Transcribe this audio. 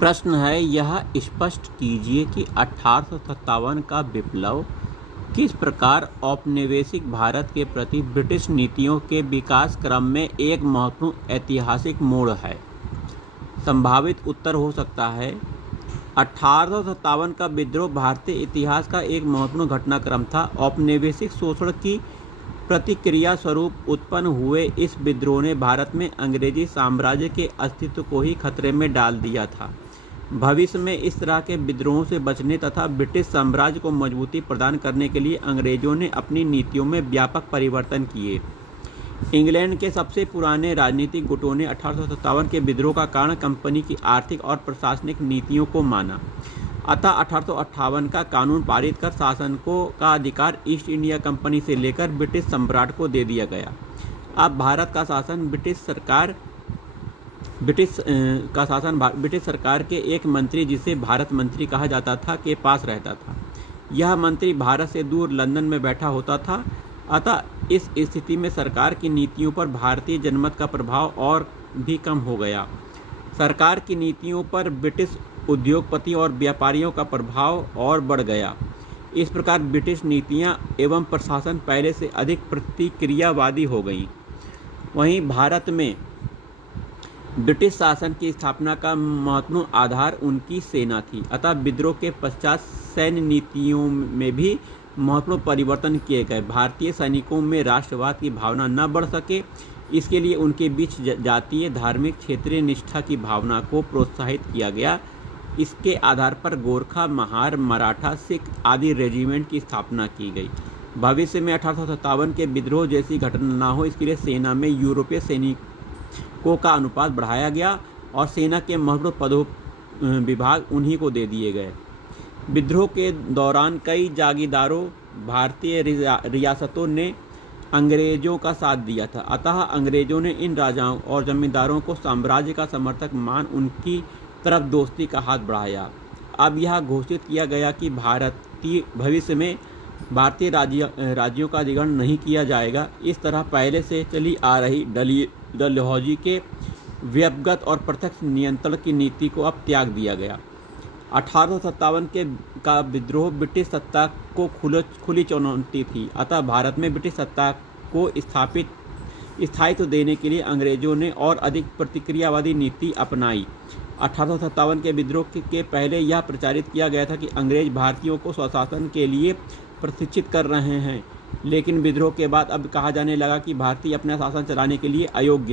प्रश्न है, यह स्पष्ट कीजिए कि 1857 का विप्लव किस प्रकार औपनिवेशिक भारत के प्रति ब्रिटिश नीतियों के विकास क्रम में एक महत्वपूर्ण ऐतिहासिक मोड़ है। संभावित उत्तर हो सकता है 1857 का विद्रोह भारतीय इतिहास का एक महत्वपूर्ण घटनाक्रम था। औपनिवेशिक शोषण की प्रतिक्रिया स्वरूप उत्पन्न हुए इस विद्रोह ने भारत में अंग्रेजी साम्राज्य के अस्तित्व को ही खतरे में डाल दिया था। भविष्य में इस तरह के विद्रोहों से बचने तथा ब्रिटिश साम्राज्य को मजबूती प्रदान करने के लिए अंग्रेजों ने अपनी नीतियों में व्यापक परिवर्तन किए। इंग्लैंड के सबसे पुराने राजनीतिक गुटों ने 1857 के विद्रोह का कारण कंपनी की आर्थिक और प्रशासनिक नीतियों को माना। अतः 1858 का कानून पारित कर शासकों का अधिकार ईस्ट इंडिया कंपनी से लेकर ब्रिटिश सम्राट को दे दिया गया। अब भारत का शासन ब्रिटिश सरकार के एक मंत्री, जिसे भारत मंत्री कहा जाता था, के पास रहता था। यह मंत्री भारत से दूर लंदन में बैठा होता था। अतः इस स्थिति में सरकार की नीतियों पर भारतीय जनमत का प्रभाव और भी कम हो गया। सरकार की नीतियों पर ब्रिटिश उद्योगपति और व्यापारियों का प्रभाव और बढ़ गया। इस प्रकार ब्रिटिश नीतियां एवं प्रशासन पहले से अधिक प्रतिक्रियावादी हो गई। वहीं भारत में ब्रिटिश शासन की स्थापना का महत्वपूर्ण आधार उनकी सेना थी। अतः विद्रोह के पश्चात सैन्य नीतियों में भी महत्वपूर्ण परिवर्तन किए गए। भारतीय सैनिकों में राष्ट्रवाद की भावना न बढ़ सके, इसके लिए उनके बीच जातीय, धार्मिक, क्षेत्रीय निष्ठा की भावना को प्रोत्साहित किया गया। इसके आधार पर गोरखा, महार, मराठा, सिख आदि रेजिमेंट की स्थापना की गई। भविष्य में 1857 के विद्रोह जैसी घटना न हो, इसके लिए सेना में यूरोपीय सैनिकों का अनुपात बढ़ाया गया और सेना के महत्वपूर्ण विभाग उन्हीं को दे दिए गए। विद्रोह के दौरान कई जागीरदारों भारतीय रियासतों ने अंग्रेजों का साथ दिया था। अतः अंग्रेजों ने इन राजाओं और जमींदारों को साम्राज्य का समर्थक मान उनकी तरफ दोस्ती का हाथ बढ़ाया। अब यह घोषित किया गया कि भविष्य में भारतीय राज्यों का अधिग्रहण नहीं किया जाएगा। इस तरह पहले से चली आ रही डलहौजी के व्यक्तिगत और प्रत्यक्ष नियंत्रण की नीति को अब त्याग दिया गया। 1857 का विद्रोह ब्रिटिश सत्ता को खुली चुनौती थी। अतः भारत में ब्रिटिश सत्ता को स्थायित्व देने के लिए अंग्रेजों ने और अधिक प्रतिक्रियावादी नीति अपनाई। 1857 के विद्रोह के पहले यह प्रचारित किया गया था कि अंग्रेज भारतीयों को स्वशासन के लिए प्रशिक्षित कर रहे हैं, लेकिन विद्रोह के बाद अब कहा जाने लगा कि भारतीय अपना शासन चलाने के लिए अयोग्य